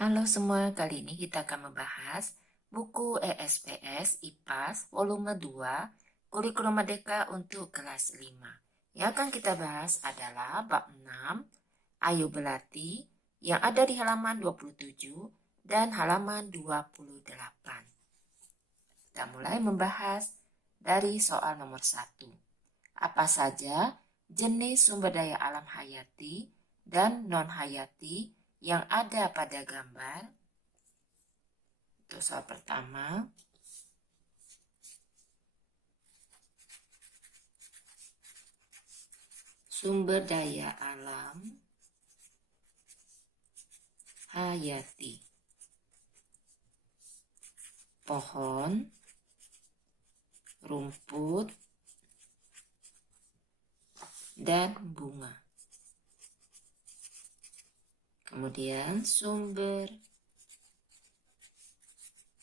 Halo semua, kali ini kita akan membahas buku ESPS IPAS volume 2 Kurikulum Merdeka untuk kelas 5. Yang akan kita bahas adalah bab 6 Ayo Belati yang ada di halaman 27 dan halaman 28. Kita mulai membahas dari soal nomor 1. Apa saja jenis sumber daya alam hayati dan non-hayati yang ada pada gambar? Untuk soal pertama, sumber daya alam hayati, pohon, rumput, dan bunga. Kemudian sumber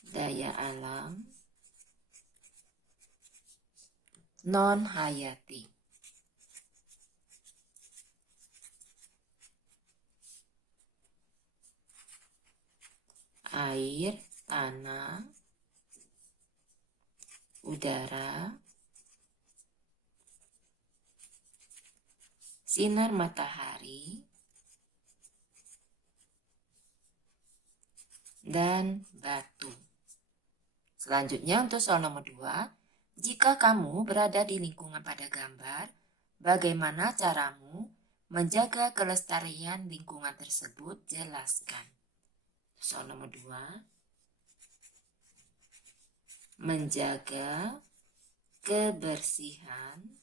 daya alam non-hayati, air, tanah, udara, sinar matahari, dan batu. Selanjutnya untuk soal nomor 2, jika kamu berada di lingkungan pada gambar, bagaimana caramu menjaga kelestarian lingkungan tersebut? Jelaskan. Soal nomor 2, menjaga kebersihan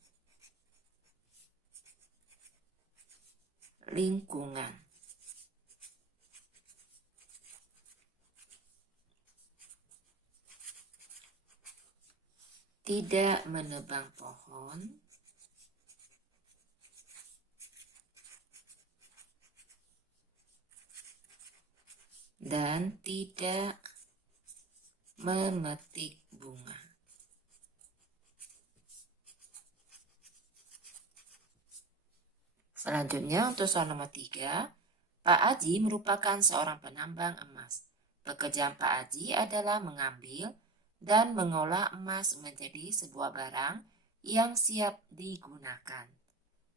lingkungan. Tidak menebang pohon dan tidak memetik bunga. Selanjutnya untuk soal nomor 3, Pak Aji merupakan seorang penambang emas. Pekerjaan Pak Aji adalah mengambil dan mengolah emas menjadi sebuah barang yang siap digunakan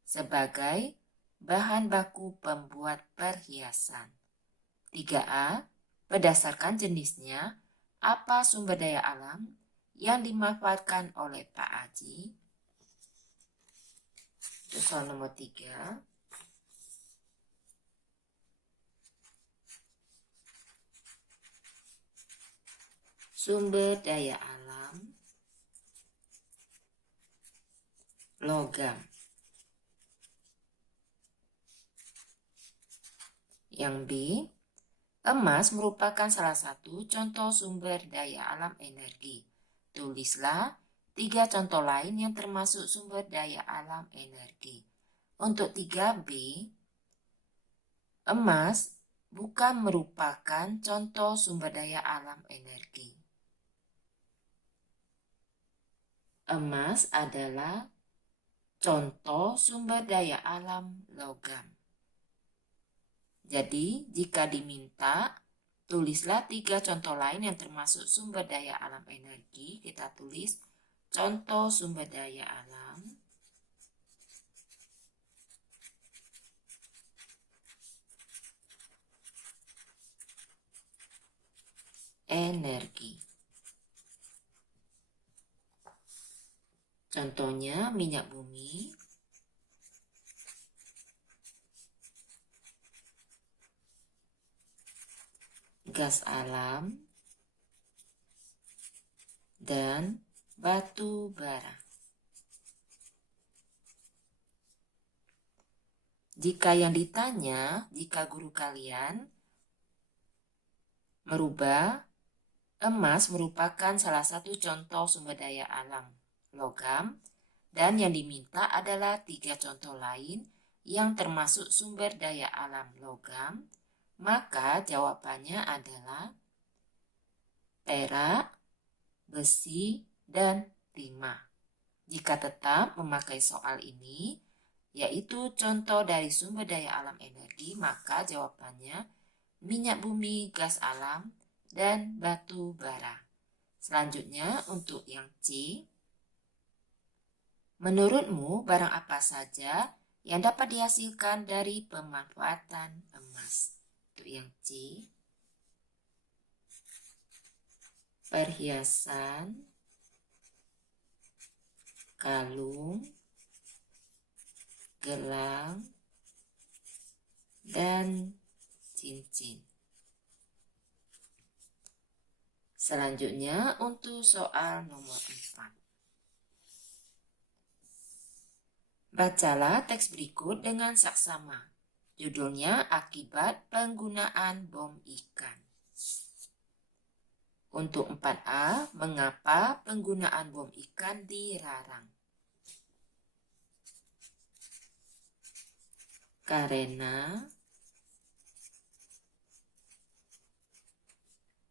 sebagai bahan baku pembuat perhiasan. 3A, berdasarkan jenisnya, apa sumber daya alam yang dimanfaatkan oleh Pak Aji? Itu soal nomor 3. Sumber daya alam logam. Yang B, emas merupakan salah satu contoh sumber daya alam energi. Tulislah 3 contoh lain yang termasuk sumber daya alam energi. Untuk 3B, emas bukan merupakan contoh sumber daya alam energi. Emas adalah contoh sumber daya alam logam. Jadi, jika diminta, tulislah 3 contoh lain yang termasuk sumber daya alam energi. Kita tulis contoh sumber daya alam energi. Contohnya minyak bumi, gas alam, dan batu bara. Jika yang ditanya, jika guru kalian merubah emas merupakan salah satu contoh sumber daya alam logam, dan yang diminta adalah 3 contoh lain yang termasuk sumber daya alam logam, maka jawabannya adalah perak, besi, dan timah. Jika tetap memakai soal ini, yaitu contoh dari sumber daya alam energi, maka jawabannya minyak bumi, gas alam, dan batu bara. Selanjutnya untuk yang C. Menurutmu barang apa saja yang dapat dihasilkan dari pemanfaatan emas? Untuk yang C. Perhiasan, kalung, gelang, dan cincin. Selanjutnya untuk soal nomor 4. Bacalah teks berikut dengan saksama. Judulnya Akibat Penggunaan Bom Ikan. Untuk 4A, mengapa penggunaan bom ikan dilarang? Karena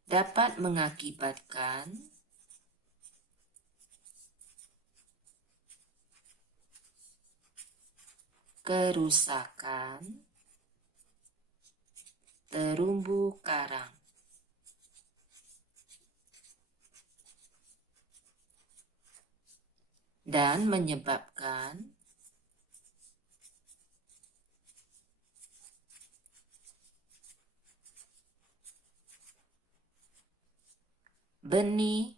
dapat mengakibatkan kerusakan terumbu karang dan menyebabkan benih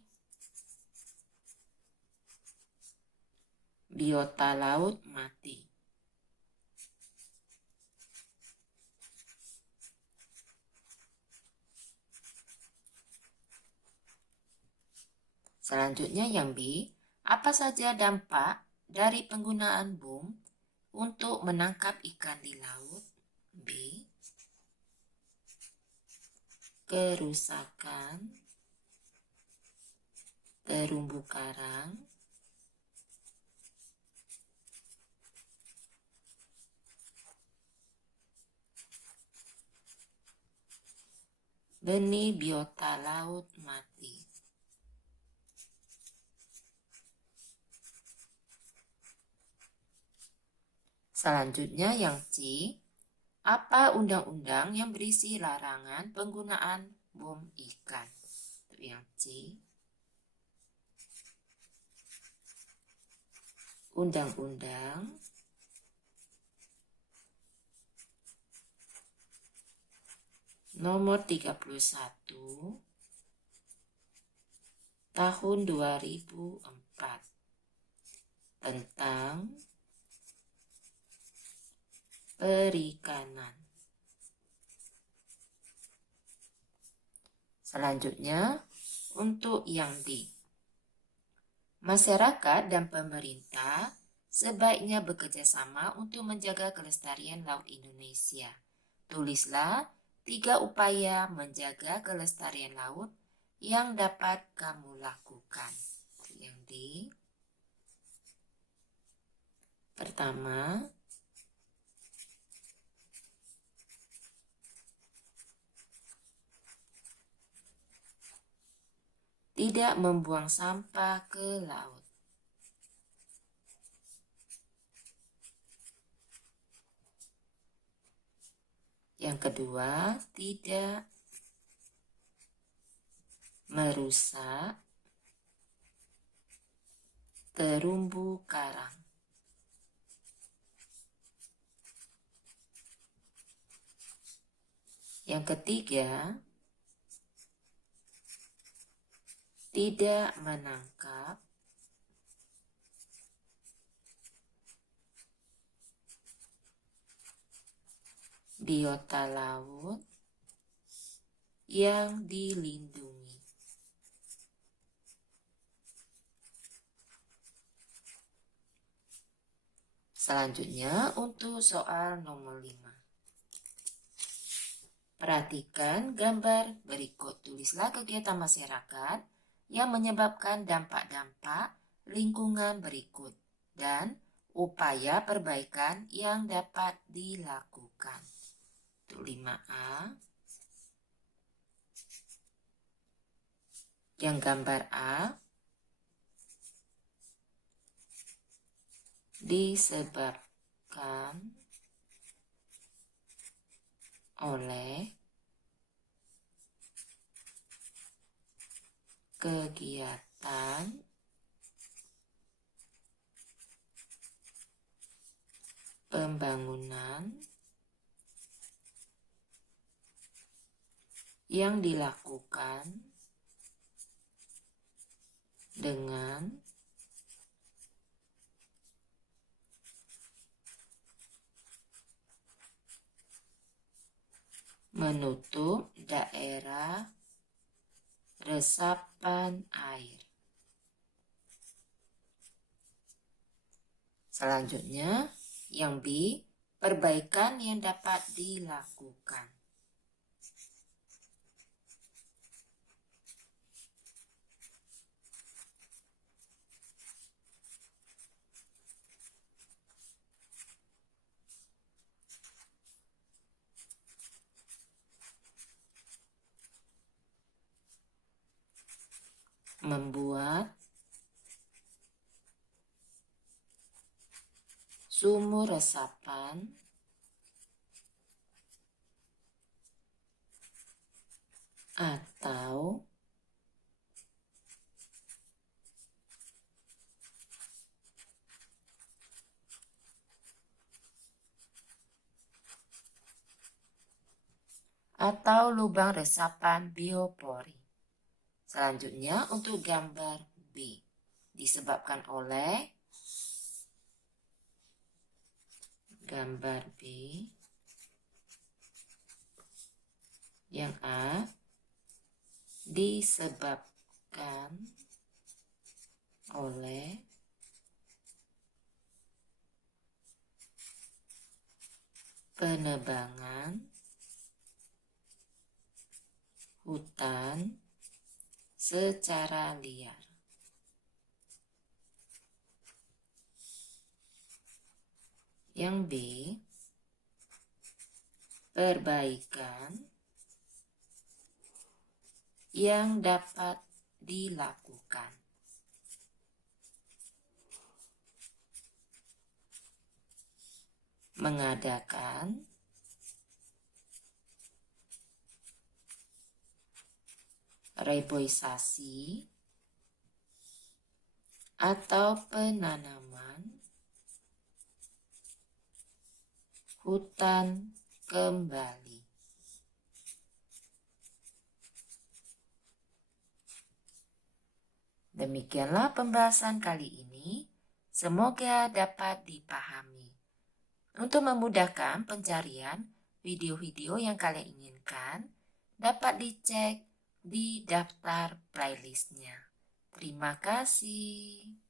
biota laut mati. Selanjutnya yang B, apa saja dampak dari penggunaan bom untuk menangkap ikan di laut? B. Kerusakan terumbu karang, benih biota laut mati. Selanjutnya yang C, apa undang-undang yang berisi larangan penggunaan bom ikan? Untuk yang C, Undang-Undang Nomor 31 Tahun 2004 tentang perikanan. Selanjutnya untuk yang D. Masyarakat dan pemerintah sebaiknya bekerja sama untuk menjaga kelestarian laut Indonesia. Tulislah 3 upaya menjaga kelestarian laut yang dapat kamu lakukan. Yang D. Pertama, tidak membuang sampah ke laut. Yang kedua, tidak merusak terumbu karang. Yang ketiga, tidak menangkap biota laut yang dilindungi. Selanjutnya untuk soal nomor 5. Perhatikan gambar berikut. Tulislah kegiatan masyarakat yang menyebabkan dampak-dampak lingkungan berikut dan upaya perbaikan yang dapat dilakukan. Untuk 5A, yang gambar A, disebabkan oleh yang dilakukan dengan menutup daerah resapan air. Selanjutnya, yang B, perbaikan yang dapat dilakukan. Membuat sumur resapan atau lubang resapan biopori. Selanjutnya untuk gambar B, disebabkan oleh gambar B yang A disebabkan oleh penebangan hutan secara liar. Yang B, perbaikan yang dapat dilakukan. Mengadakan reboisasi atau penanaman hutan kembali. Demikianlah pembahasan kali ini. Semoga dapat dipahami. Untuk memudahkan pencarian video-video yang kalian inginkan, dapat dicek di daftar playlistnya. Terima kasih.